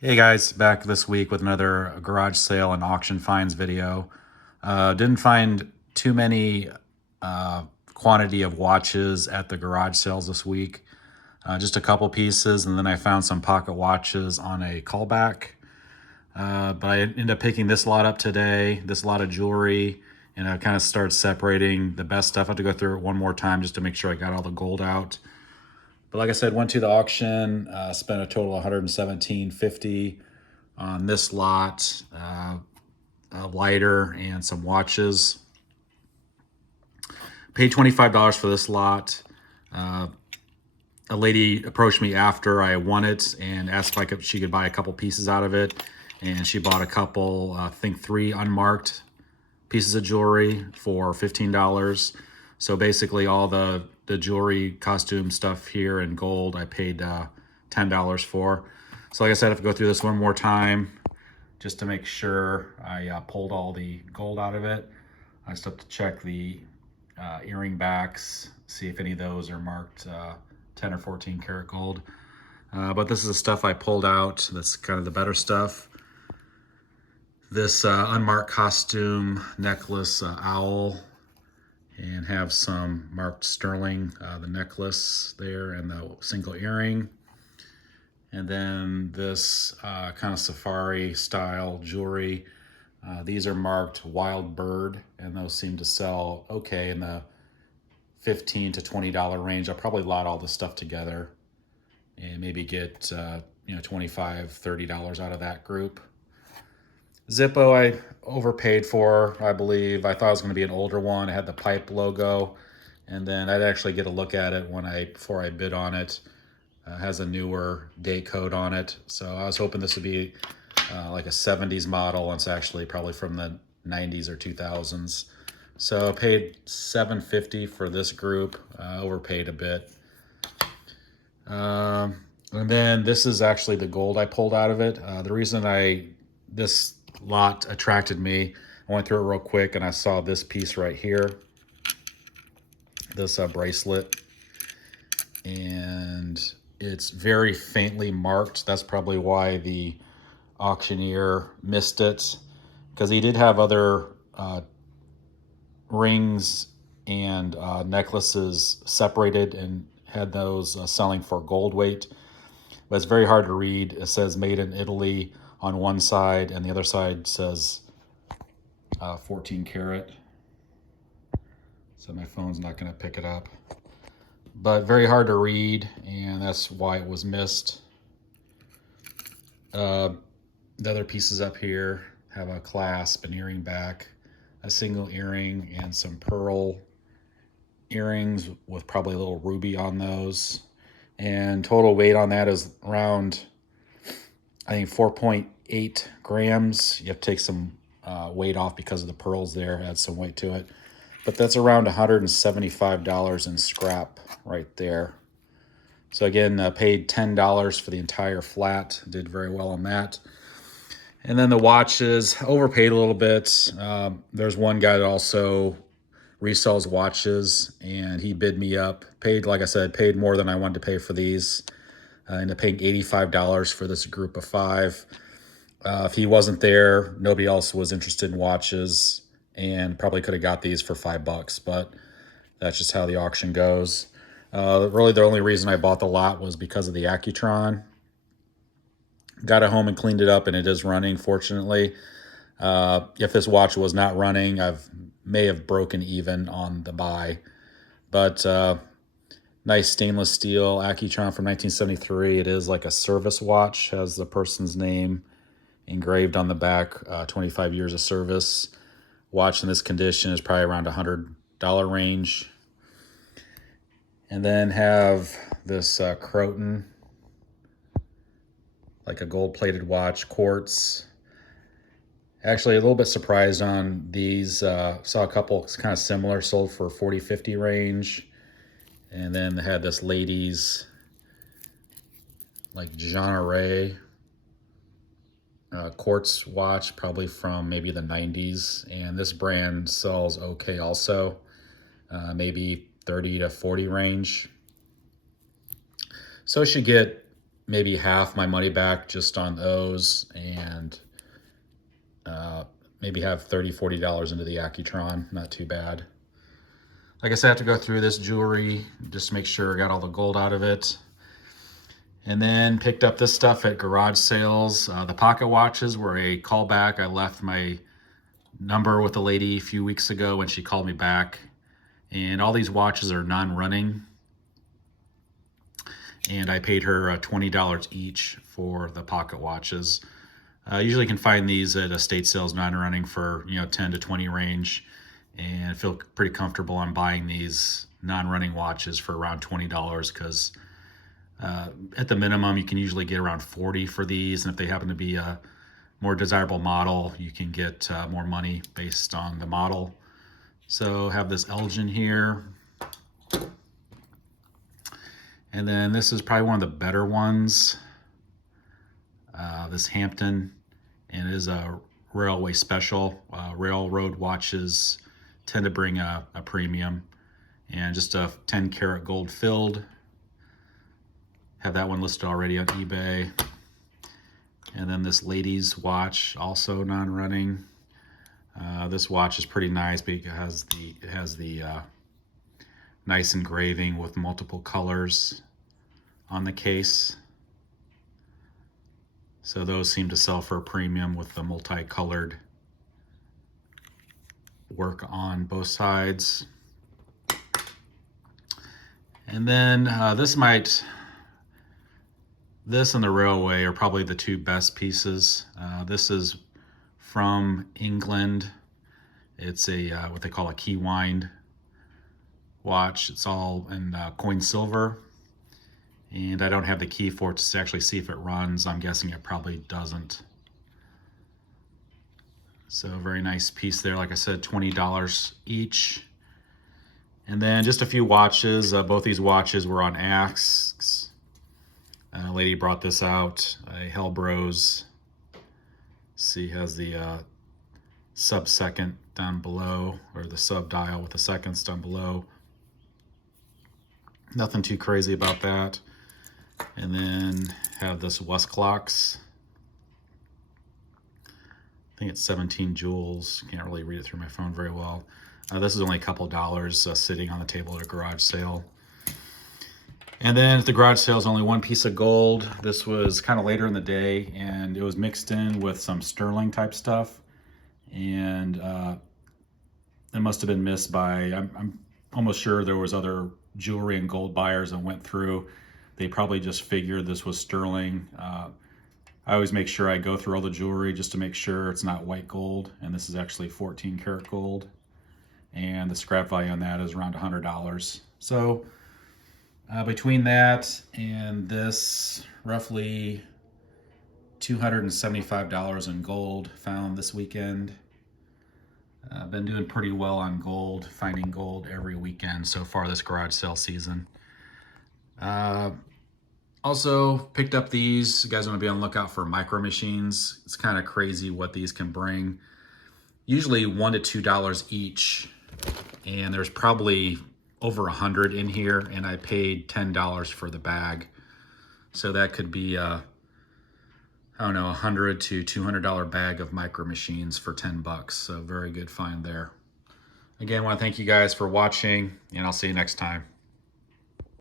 Hey guys, back this week with another garage sale and auction finds video. Didn't find too many quantity of watches at the garage sales this week. Just a couple pieces, and then I found some pocket watches on a callback. But I ended up picking this lot up today, this lot of jewelry, and I kind of started separating the best stuff. I have to go through it one more time just to make sure I got all the gold out. But like I said, went to the auction, spent a total of $117.50 on this lot, a lighter and some watches. Paid $25 for this lot. A lady approached me after I won it and asked if she could buy a couple pieces out of it. And she bought a couple, I think 3 unmarked pieces of jewelry for $15. So basically all the jewelry, costume stuff here in gold, I paid $10 for. So like I said, I have to go through this one more time just to make sure I pulled all the gold out of it. I just have to check the earring backs, see if any of those are marked 10 or 14 karat gold. But this is the stuff I pulled out. That's kind of the better stuff. This unmarked costume necklace owl, and have some marked sterling, the necklace there and the single earring. And then this kind of safari style jewelry. These are marked Wild Bird, and those seem to sell okay in the $15 to $20 range. I'll probably lot all this stuff together and maybe get $25, $30 out of that group. Zippo I overpaid for, I believe. I thought it was going to be an older one. It had the pipe logo, and then I'd actually get a look at it before I bid on it. Has a newer date code on it, so I was hoping this would be like a 70s model, and it's actually probably from the 90s or 2000s. So I paid $7.50 for this group, overpaid a bit. And then this is actually the gold I pulled out of it. The reason this lot attracted me, I went through it real quick and I saw this piece right here, this bracelet, and it's very faintly marked. That's probably why the auctioneer missed it, because he did have other rings and necklaces separated and had those selling for gold weight. But it's very hard to read. It says made in Italy on one side, and the other side says 14 karat. So my phone's not going to pick it up. But very hard to read, and that's why it was missed. The other pieces up here have a clasp, an earring back, a single earring, and some pearl earrings with probably a little ruby on those. And total weight on that is around, I think, 4.8 grams. You have to take some weight off because of the pearls there, add some weight to it. But that's around $175 in scrap right there. So again, paid $10 for the entire flat. Did very well on that. And then the watches, overpaid a little bit. There's one guy that also resells watches, and he bid me up. Paid, like I said, paid more than I wanted to pay for these. I ended up paying $85 for this group of 5. If he wasn't there, nobody else was interested in watches, and probably could have got these for $5, but that's just how the auction goes. Really, the only reason I bought the lot was because of the Accutron. Got it home and cleaned it up, and it is running, fortunately. If this watch was not running, may have broken even on the buy. But nice stainless steel Accutron from 1973. It is like a service watch, has the person's name engraved on the back, 25 years of service. Watch in this condition is probably around $100 range. And then have this Croton, like a gold-plated watch, quartz. Actually, a little bit surprised on these. Saw a couple kind of similar, sold for $40, $50 range. And then they had this ladies, like Jeanne quartz watch, probably from maybe the 90s. And this brand sells okay also, maybe 30 to 40 range. So I should get maybe half my money back just on those, and maybe have $30–40 into the Accutron. Not too bad. Like I said, I have to go through this jewelry just to make sure I got all the gold out of it. And then picked up this stuff at garage sales. The pocket watches were a callback. I left my number with a lady a few weeks ago when she called me back. And all these watches are non-running. And I paid her $20 each for the pocket watches. Usually can find these at estate sales non-running for 10 to 20 range, and I feel pretty comfortable on buying these non-running watches for around $20 because at the minimum you can usually get around 40 for these, and if they happen to be a more desirable model you can get more money based on the model. So have this Elgin here, and then this is probably one of the better ones, this Hampton, and it is a railway special. Railroad watches tend to bring a premium, and just a 10 karat gold filled. Have that one listed already on eBay. And then this ladies watch, also non-running. This watch is pretty nice because it has the nice engraving with multiple colors on the case. So those seem to sell for a premium with the multicolored work on both sides. And then this and the railway are probably the two best pieces. This is from England. It's a what they call a key wind watch. It's all in coin silver. And I don't have the key for it to actually see if it runs. I'm guessing it probably doesn't. So very nice piece there. Like I said, $20 each. And then just a few watches. Both these watches were on asks. A lady brought this out, a Hellbros. See, has the sub-second down below, or the sub-dial with the seconds down below. Nothing too crazy about that. And then have this Westclox. I think it's 17 jewels. Can't really read it through my phone very well. This is only a couple dollars sitting on the table at a garage sale. And then at the garage sale is only one piece of gold. This was kind of later in the day, and it was mixed in with some sterling type stuff. And it must have been missed by, I'm almost sure there was other jewelry and gold buyers that went through. They probably just figured this was sterling. I always make sure I go through all the jewelry just to make sure it's not white gold. And this is actually 14 karat gold. And the scrap value on that is around $100. So between that and this, roughly $275 in gold found this weekend. I've been doing pretty well on gold, finding gold every weekend so far this garage sale season. Also picked up these. You guys want to be on the lookout for micro machines. It's kind of crazy what these can bring. Usually $1 to $2 each, and there's probably over 100 in here, and I paid $10 for the bag. So that could be I don't know, $100 to $200 bag of micro machines for 10 bucks. So very good find there. Again, I want to thank you guys for watching, and I'll see you next time.